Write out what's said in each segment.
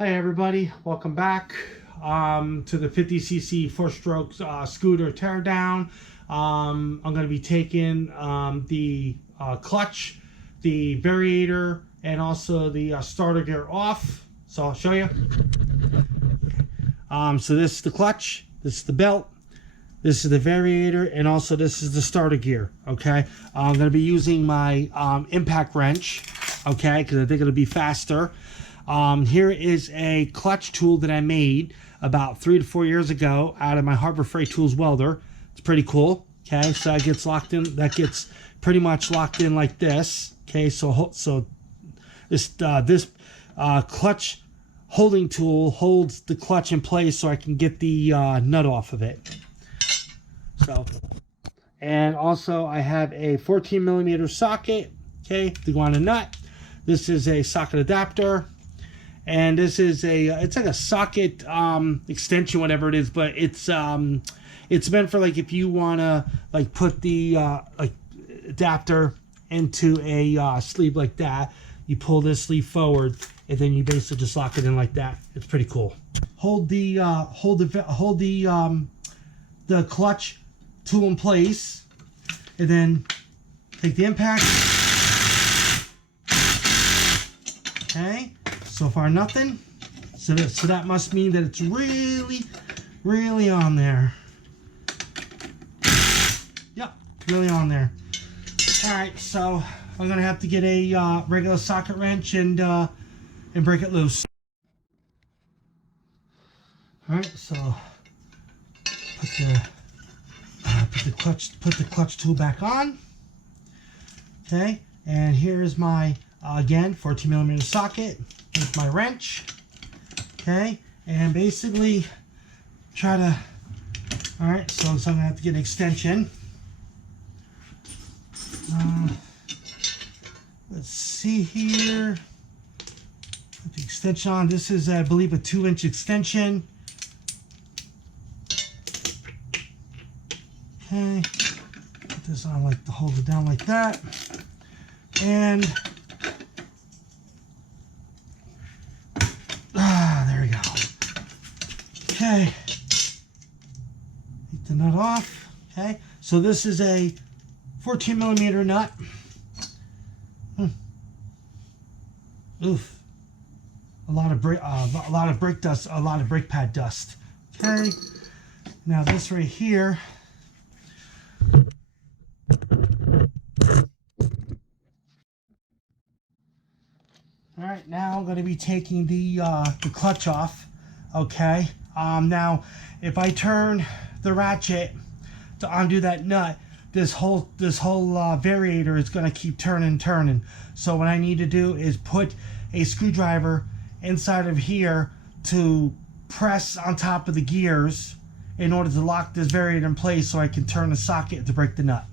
Hi everybody, welcome back to the 50cc four-stroke scooter teardown. I'm going to be taking the clutch, the variator, and also the starter gear off. So I'll show you. So this is the clutch, this is the belt, this is the variator, and also this is the starter gear. Okay, I'm going to be using my impact wrench, okay, because I think it'll be faster. Here is a clutch tool that I made about 3 to 4 years ago out of my Harbor Freight Tools welder. It's pretty cool. Okay, so it gets locked in. That gets pretty much locked in like this. Okay, so this clutch holding tool holds the clutch in place so I can get the nut off of it. So, and also I have a 14mm socket. Okay, to go on a nut. This is a socket adapter. And this is it's like a socket extension, whatever it is, but it's meant for like if you wanna like put the like adapter into a sleeve like that, you pull this sleeve forward and then you basically just lock it in like that. It's pretty cool. Hold the clutch tool in place, and then take the impact. Okay. So far nothing, so that must mean that it's really on there. Yep, really on there. All right, so I'm gonna have to get a regular socket wrench and break it loose. All right, so put the clutch tool back on. Okay, and here's my again 14mm socket with my wrench. Okay, and basically try to, all right, so I'm gonna have to get an extension. Let's see here, put the extension on. This is, I believe, a 2-inch extension. Okay, put this on like to hold it down like that, and there we go. Okay, take the nut off. Okay, so this is a 14mm nut. Oof, a lot of brake dust, a lot of brake pad dust. Okay, now this right here. All right, now I'm going to be taking the clutch off. Okay. Now, if I turn the ratchet to undo that nut, this whole variator is going to keep turning. So what I need to do is put a screwdriver inside of here to press on top of the gears in order to lock this variator in place, so I can turn the socket to break the nut.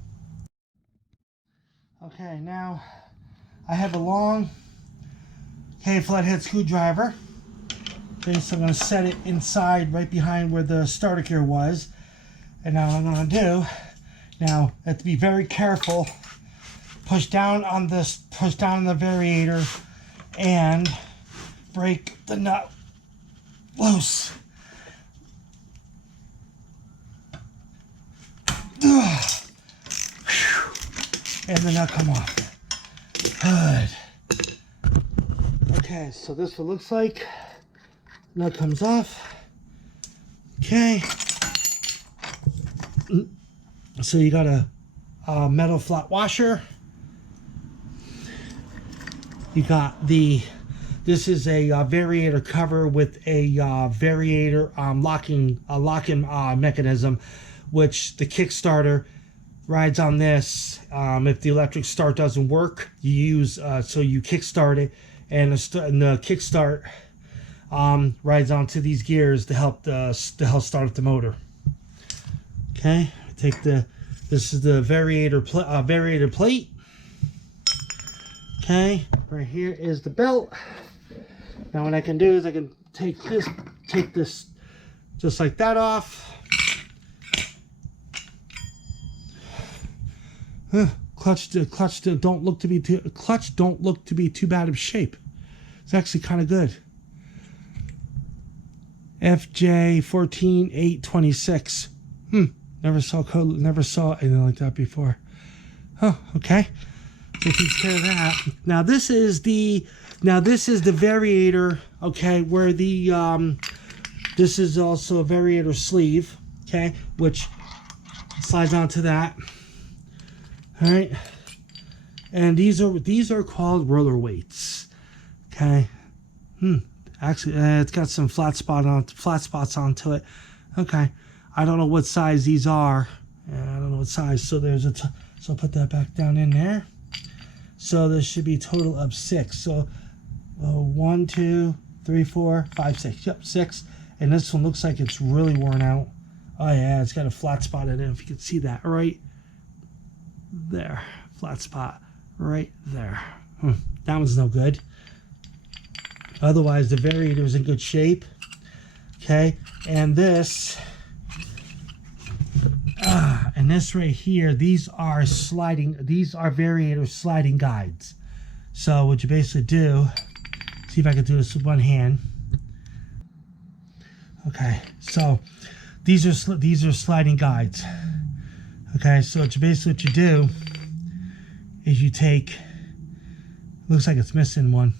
Okay, now I have a long flathead screwdriver. Okay, so I'm going to set it inside right behind where the starter gear was. And now what I'm going to do, now I have to be very careful. Push down on the variator and break the nut loose. And the nut come off. Good. Okay, so this is what it looks like. Nut comes off. Okay. So you got a metal flat washer. You got this is a variator cover with a variator locking mechanism, which the Kickstarter rides on this. If the electric start doesn't work, you use so you kickstart it, and the kickstart rides onto these gears to help start up the motor. Okay, take this is the variator plate. Okay, right here is the belt. Now what I can do is I can take this just like that off. Clutch don't look to be too bad of shape. It's actually kind of good. FJ14826. Never saw anything like that before. Oh, okay. So it takes care of that. Now this is the Variator, okay, where the this is also a Variator sleeve, okay, which slides onto that. All right. And these are called roller weights. Okay. Actually, it's got some flat spots onto it. Okay. I don't know what size these are. I don't know what size. So so I'll put that back down in there. So there should be a total of 6. So 1, 2, 3, 4, 5, 6. Yep, 6. And this one looks like it's really worn out. Oh yeah, it's got a flat spot in it. If you can see that right there, flat spot right there. That one's no good. Otherwise, the Variator is in good shape. Okay, and this right here, these are Variator sliding guides. So what you basically do, see if I can do this with one hand. Okay, so these are sliding guides. Okay, so what you do is you take, looks like it's missing one.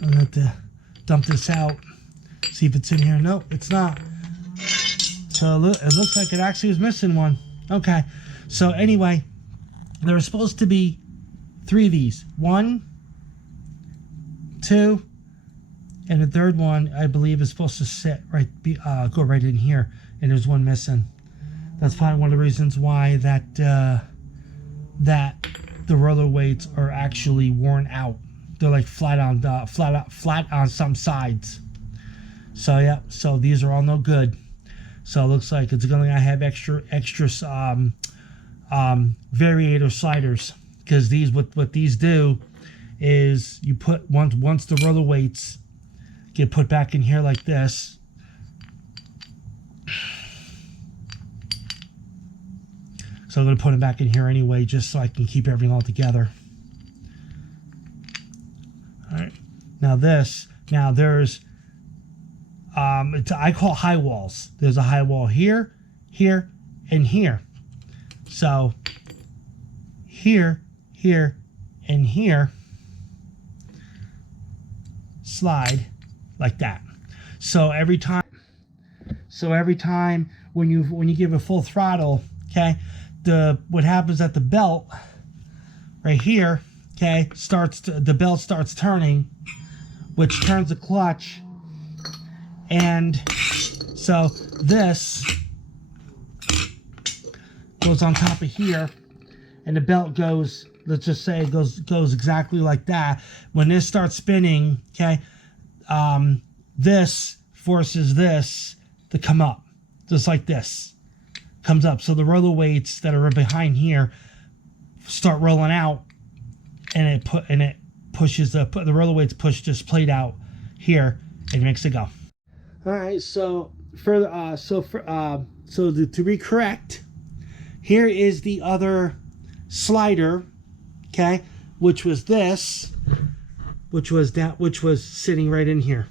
I'm gonna have to dump this out, see if it's in here. No, it's not. So it looks like it actually is missing one. Okay, so anyway, there are supposed to be 3 of these. 1, 2, and the third one, I believe, is supposed to sit right, go right in here, and there's one missing. That's probably one of the reasons why that the roller weights are actually worn out. They're like flat on some sides. So yeah, so these are all no good. So it looks like it's going to have extra Variator sliders, because what these do is you put once the roller weights get put back in here like this. So I'm going to put them back in here anyway, just so I can keep everything all together. All right. Now there's I call high walls. There's a high wall here, here, and here. So here, here, and here slide like that. So every time when you give a full throttle, okay, what happens at the belt right here, okay, the belt starts turning, which turns the clutch. And so this goes on top of here, and the belt goes, let's just say it goes exactly like that. When this starts spinning, okay, this forces this to come up, just like this comes up. So the roller weights that are behind here start rolling out, and it pushes the roller weights push this plate out here and makes it go. All right, so to be correct, here is the other slider, okay, which was sitting right in here.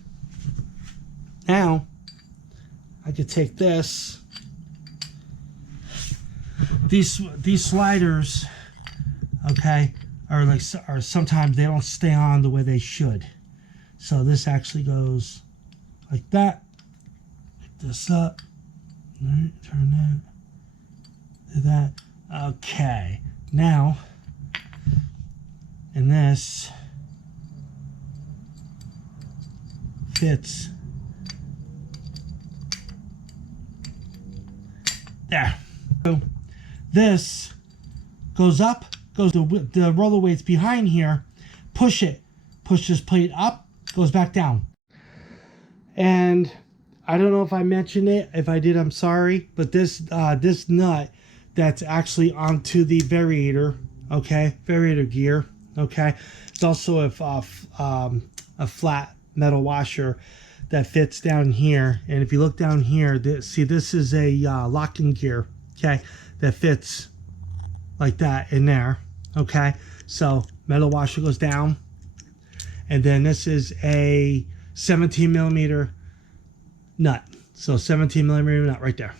Now I could take this. These sliders, okay, are sometimes they don't stay on the way they should. So this actually goes like that. Pick this up. All right, turn that. Do that. Okay. Now, and this fits there. So this goes up, goes to the roller weights behind here, push this plate up, goes back down. And I don't know if I mentioned it. If I did, I'm sorry. But this nut that's actually onto the Variator, okay, Variator gear, okay. It's also a flat metal washer that fits down here. And if you look down here, see, this is a locking gear, okay, that fits like that in there, okay. So metal washer goes down, and then this is a 17 millimeter nut. So 17 millimeter nut right there.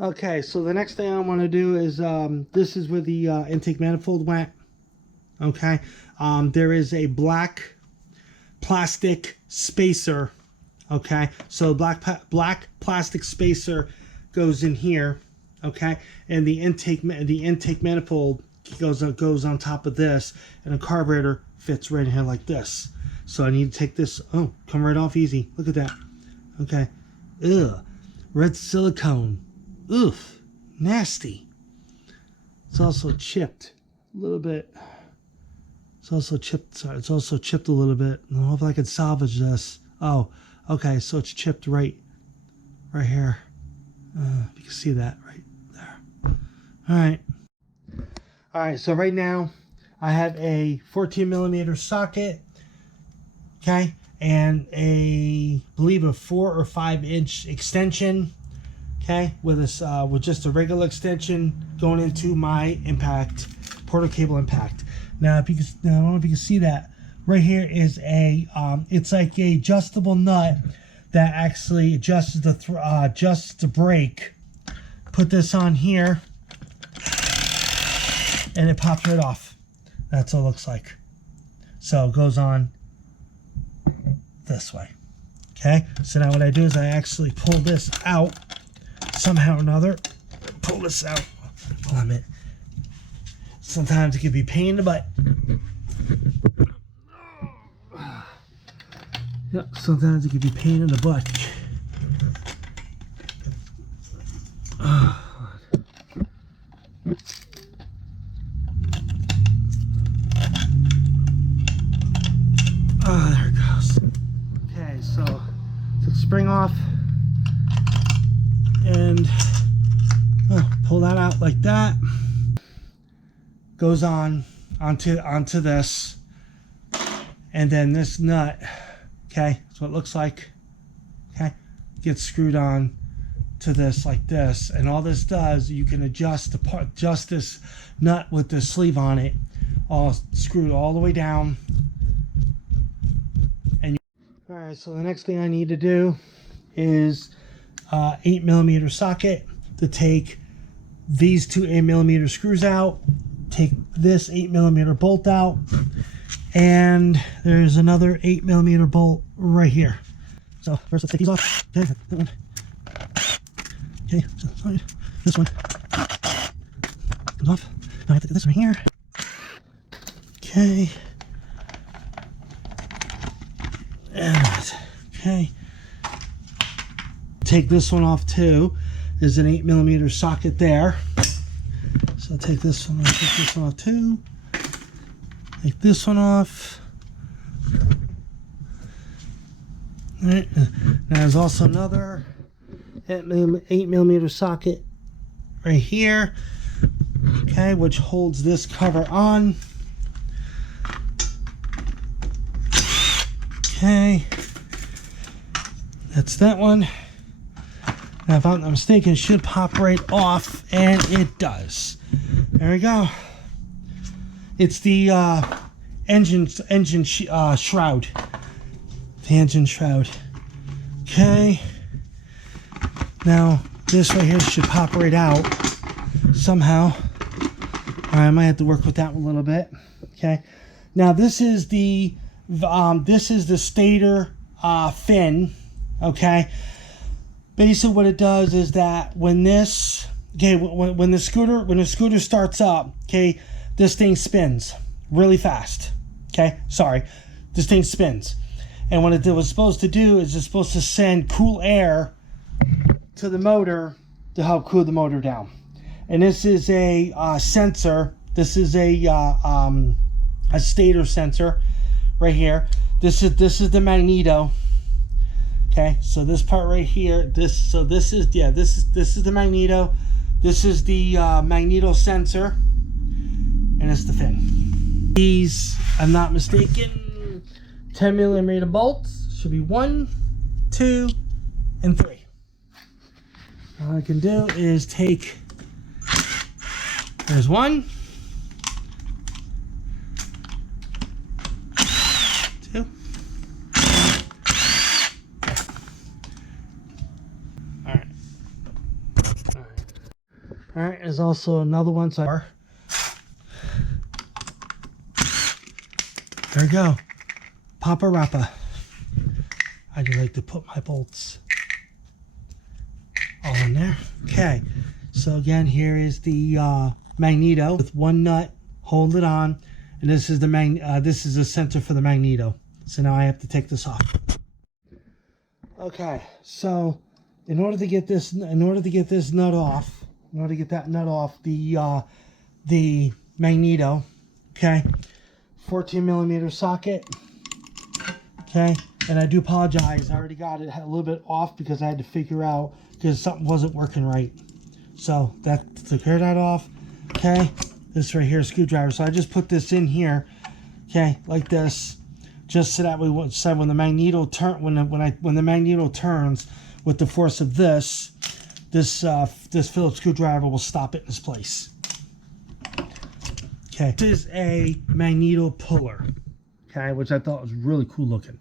Okay, so the next thing I want to do is, this is where the intake manifold went. Okay, there is a black plastic spacer. Okay, so black plastic spacer goes in here. Okay, and the intake manifold goes on top of this, and the carburetor fits right in here like this. So I need to take this. Oh, come right off easy. Look at that. Okay, ugh, red silicone. Oof, nasty. It's also chipped a little bit. It's also chipped. Sorry, it's also chipped a little bit. I don't know if I can salvage this. Oh, okay. So it's chipped right here. You can see that right there. All right. So right now, I have a 14 millimeter socket. Okay, and I believe a 4 or 5 inch extension. Okay, with this with just a regular extension going into my impact portal cable impact. Now, if you can, I don't know if you can see that right here is a it's like a adjustable nut that actually adjusts the brake. Put this on here, and it pops right off. That's what it looks like. So it goes on this way. Okay, so now what I do is I actually pull this out. Somehow or another, pull this out. Hold on a minute. Sometimes it can be pain in the butt. Yep, sometimes it can be pain in the butt. Oh, there it goes. Okay, so take the spring off. And pull that out like that. Goes onto this, and then this nut. Okay, that's what it looks like. Okay, gets screwed on to this like this, and all this does, you can adjust this nut with the sleeve on it, all screwed all the way down. And all right, so the next thing I need to do is 8 millimeter socket to take these 2 8 millimeter screws out, take this 8 millimeter bolt out, and there's another 8 millimeter bolt right here. So first let's take these off. Okay, that one. Okay, so this one comes off. Now I have to get this one here. Okay. And okay. Take this one off too. There's an 8 millimeter socket there. So I'll take this one off too. Take this one off. All right. Now there's also another 8 millimeter socket right here. Okay, which holds this cover on. Okay. That's that one. Now, if I'm not mistaken, it should pop right off, and it does. There we go. It's the engine shroud. The engine shroud. Okay. Now, this right here should pop right out somehow. All right, I might have to work with that one a little bit. Okay. Now, this is the stator fin. Okay. Basically, what it does is that when this, okay, when the scooter starts up, okay, this thing spins really fast. Okay, sorry, this thing spins, and what it was supposed to do is it's supposed to send cool air to the motor to help cool the motor down. And this is a sensor. This is a stator sensor right here. This is the Magneto. Okay, so this part right here, this is the Magneto. This is the Magneto Sensor, and it's the fin. These, I'm not mistaken, 10 millimeter bolts. Should be 1, 2, and 3. All I can do is take, there's 1, 2. All right, there's also another one. So there we go. Papa Rappa. I do like to put my bolts all in there. Okay, so again, here is the Magneto with one nut. Hold it on, and this is the this is the sensor for the Magneto. So now I have to take this off. Okay, so in order to get this nut off, in order to get that nut off the Magneto, okay, 14mm socket. Okay, and I do apologize. I already got it a little bit off because I had to figure out because something wasn't working right. So that to clear that off. Okay, this right here, screwdriver. So I just put this in here. Okay, like this, just so that we would say when the Magneto when the Magneto turns with the force of this Phillips screwdriver will stop it in its place. Okay, this is a Magneto Puller. Okay, which I thought was really cool looking.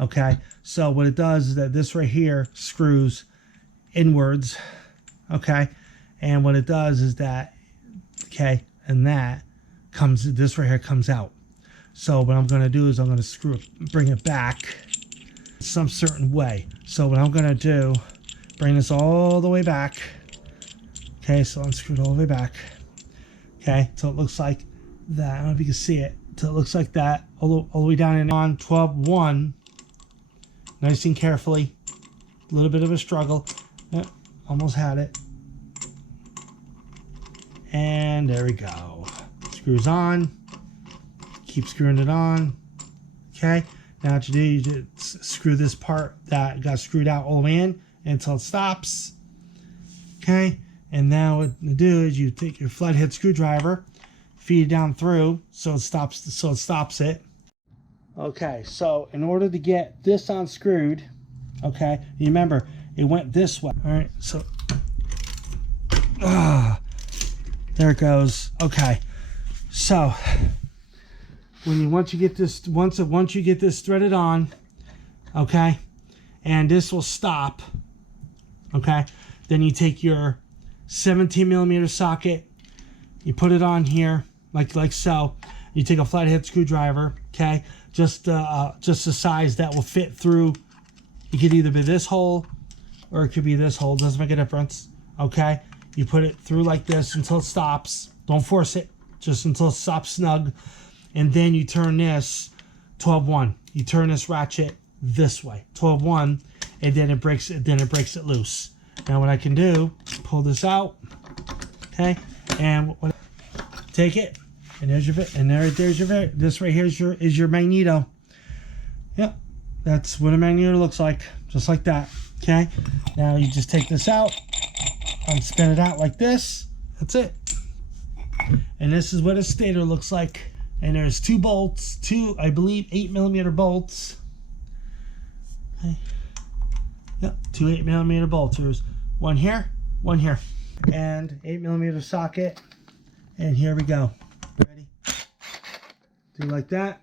Okay, so what it does is that this right here screws inwards. Okay, and what it does is that, okay, and that this right here comes out. So what I'm going to do is I'm going to bring it back some certain way. So what I'm going to do, bring this all the way back. Okay, so unscrew it all the way back. Okay, so it looks like that. I don't know if you can see it. So it looks like that all the way down and on 12-1. Nice and carefully. A little bit of a struggle. Yep, almost had it. And there we go. Screws on. Keep screwing it on. Okay. Now what you do, you just screw this part that got screwed out all the way in until it stops. Okay. And now what you do is you take your flathead screwdriver, feed it down through so it stops it. Okay, so in order to get this unscrewed, okay, you remember it went this way. All right, so there it goes. Okay, so once you get this threaded on, okay, and this will stop. Okay, then you take your 17mm socket, you put it on here like so. You take a flathead screwdriver, okay, just the size that will fit through. It could either be this hole or it could be this hole. Doesn't make a difference. Okay, you put it through like this until it stops. Don't force it, just until it stops snug. And then you turn this 12-1. You turn this ratchet this way, 12-1, and then it breaks it loose. Now what I can do, pull this out, okay, and take it, and there's your this right here is your Magneto. Yep, that's what a Magneto looks like, just like that. Okay, now you just take this out and spin it out like this. That's it. And this is what a stator looks like. And there's two bolts, I believe 8mm bolts. Okay. Yep, two 8mm bolts. There's one here, and 8mm socket. And here we go. Ready? Do like that.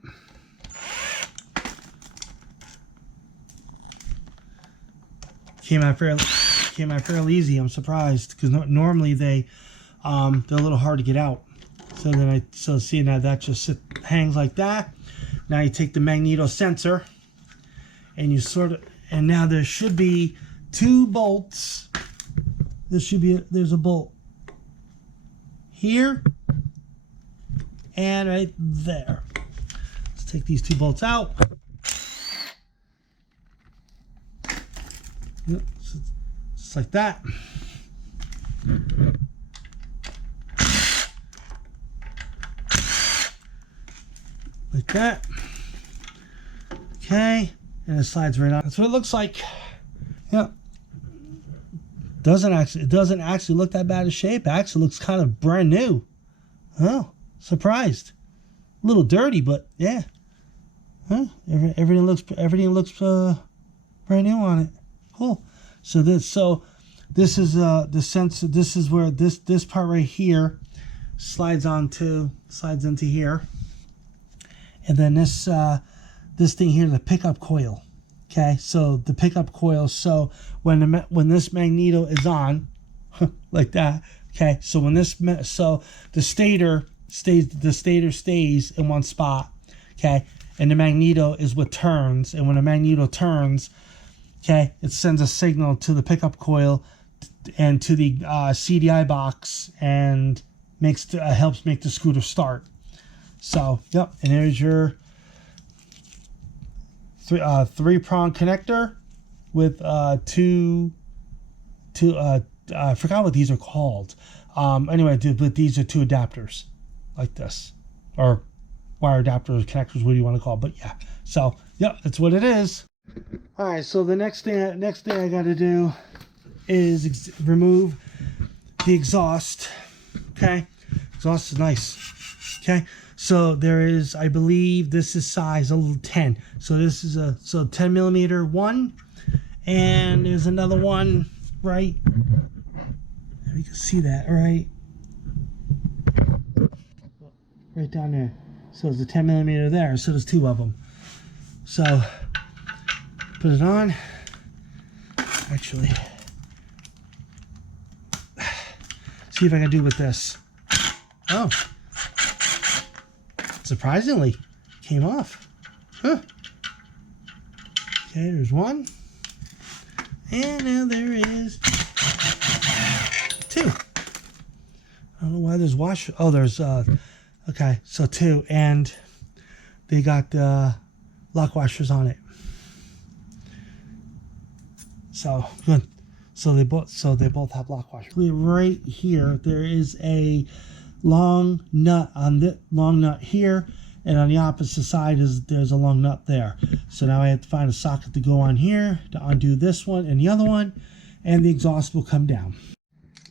Came out fairly easy. I'm surprised because normally they're a little hard to get out. So see now that just hangs like that. Now you take the Magneto Sensor, and you and now there should be two bolts. There's a bolt here and right there. Let's take these two bolts out. Yep, just like that. Like that. Okay, and it slides right out. That's what it looks like. Yep. It doesn't actually look that bad of shape. It actually looks kind of brand new. Oh, surprised. A little dirty, but yeah. Huh? Everything looks brand new on it. Cool. So this is the sensor. This is where this part right here slides into here. And then this thing here, the pickup coil. Okay, so the pickup coil. So when this Magneto is on, like that, Okay, so when this, so the stator stays in one spot. Okay, and the magneto is what turns, and when the magneto turns, okay, it sends a signal to the pickup coil and to the CDI box, and helps make the scooter start. So, yep, and there's your three-prong connector with I forgot what these are called. Anyway, but these are two adapters like this, or wire adapters, connectors, what do you want to call it? But yeah, so yeah, that's what it is. All right, so the next thing I got to do is remove the exhaust. Okay, exhaust is nice. Okay, so there is, I believe this is size 10. So this is a 10 millimeter one, and there's another one right. You can see that right down there. So there's a 10 millimeter there. So there's two of them. So put it on. Actually, see if I can do with this. Oh, surprisingly, came off. Huh. Okay, there's one, and now there is two. I don't know why there's wash. Oh, there's okay, so two, and they got lock washers on it. So good. So they both have lock washers. Right here, there is a long nut on the long nut here, and on the opposite side there's a long nut there. So now I have to find a socket to go on here to undo this one and the other one, and the exhaust will come down.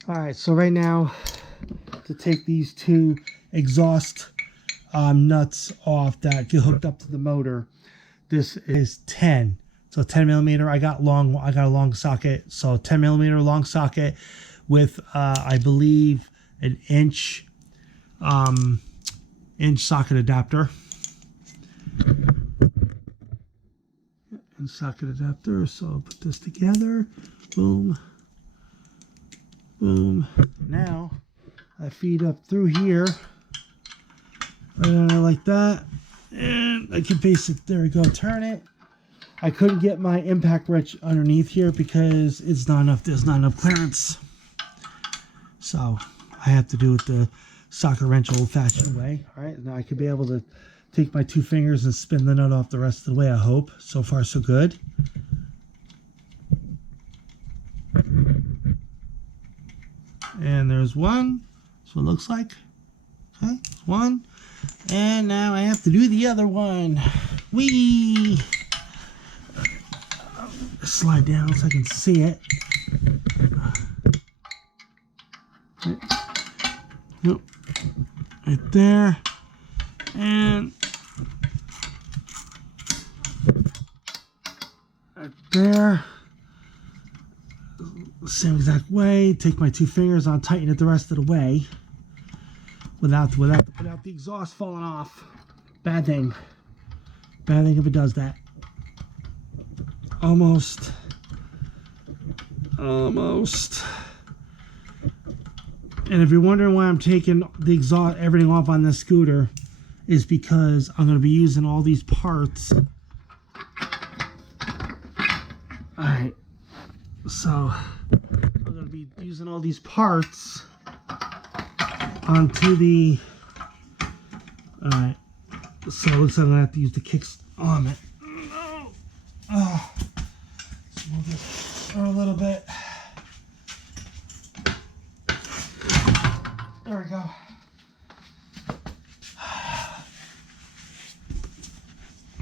All right, so right now, to take these two exhaust nuts off that get hooked up to the motor, this is 10. So 10 millimeter. I got a long socket. So 10 millimeter long socket with I believe an inch socket adapter. And socket adapter. So I'll put this together. Boom. Boom. Now I feed up through here, right on there like that, and I can base it. There we go. Turn it. I couldn't get my impact wrench underneath here because it's not enough. There's not enough clearance, so I have to do it the socket wrench old-fashioned way. All right, now I could be able to take my two fingers and spin the nut off the rest of the way. I hope. So far, so good. And there's one. So it looks like. Okay, one. And now I have to do the other one. Whee! Slide down so I can see it. Yep. Right there. And right there. Same exact way. Take my two fingers, I'll tighten it the rest of the way without the exhaust falling off. Bad thing if it does that. Almost. And if you're wondering why I'm taking the exhaust, everything off on this scooter, is because I'm going to be using all these parts. Alright, so I'm going to be using all these parts onto the, alright, so it looks like I'm going to have to use the kicks on it. No! Oh. Let's move this a little bit. There we go.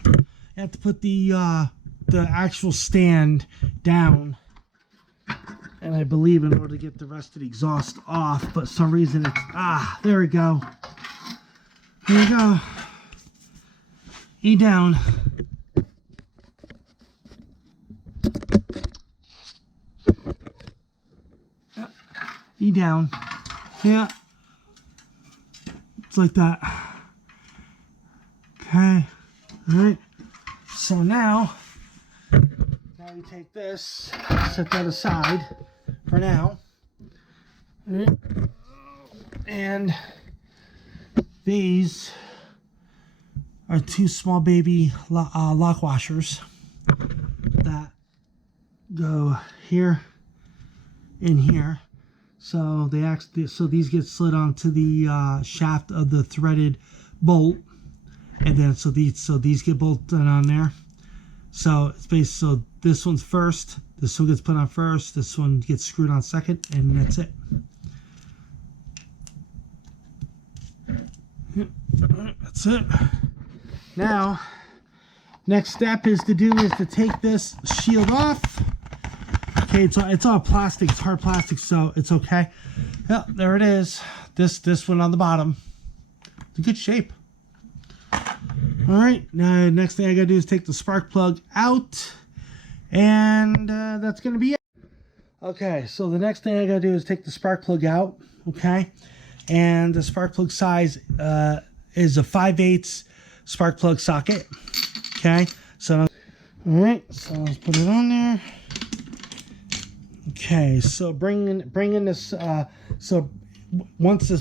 You have to put the actual stand down, and I believe in order to get the rest of the exhaust off, but for some reason it's there we go. There we go. E down. Yep. E down. Yeah. It's like that. Okay. All right. So now you take this, set that aside for now. And these are two small baby lock washers that go here and here. So these get slid onto the shaft of the threaded bolt, and then so these get bolted on there. So it's basically, so this one's first, this one gets put on first, this one gets screwed on second, and that's it. That's it. Now, next step is to take this shield off. Okay, it's all plastic, it's hard plastic, so it's okay. Yeah, there it is. This one on the bottom. It's in good shape. All right, now next thing I gotta do is take the spark plug out, and that's gonna be it. Okay, so the next thing I gotta do is take the spark plug out. Okay, and the spark plug size is a 5/8 spark plug socket. Okay, so all right, so let's put it on there. Okay, so bringing this. So once the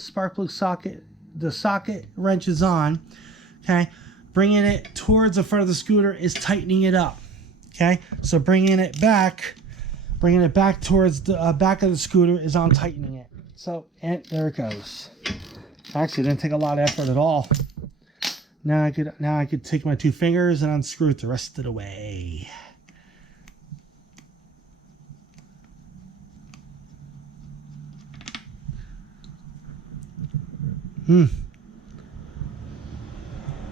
spark plug socket, the socket wrench is on, okay, bringing it towards the front of the scooter is tightening it up. Okay, so bringing it back towards the back of the scooter is on tightening it. So, and there it goes. Actually, it didn't take a lot of effort at all. Now I could take my two fingers and unscrew it the rest of the way.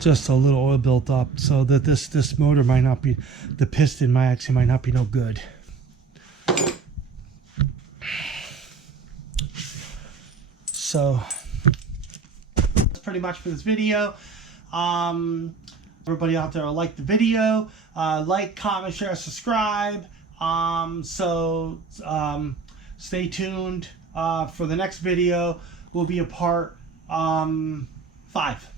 Just a little oil built up, so that this motor might not be, the piston might not be no good. So that's pretty much for this video. Everybody out there, like the video, like, comment, share, subscribe. Stay tuned for the next video. Will be a part 5.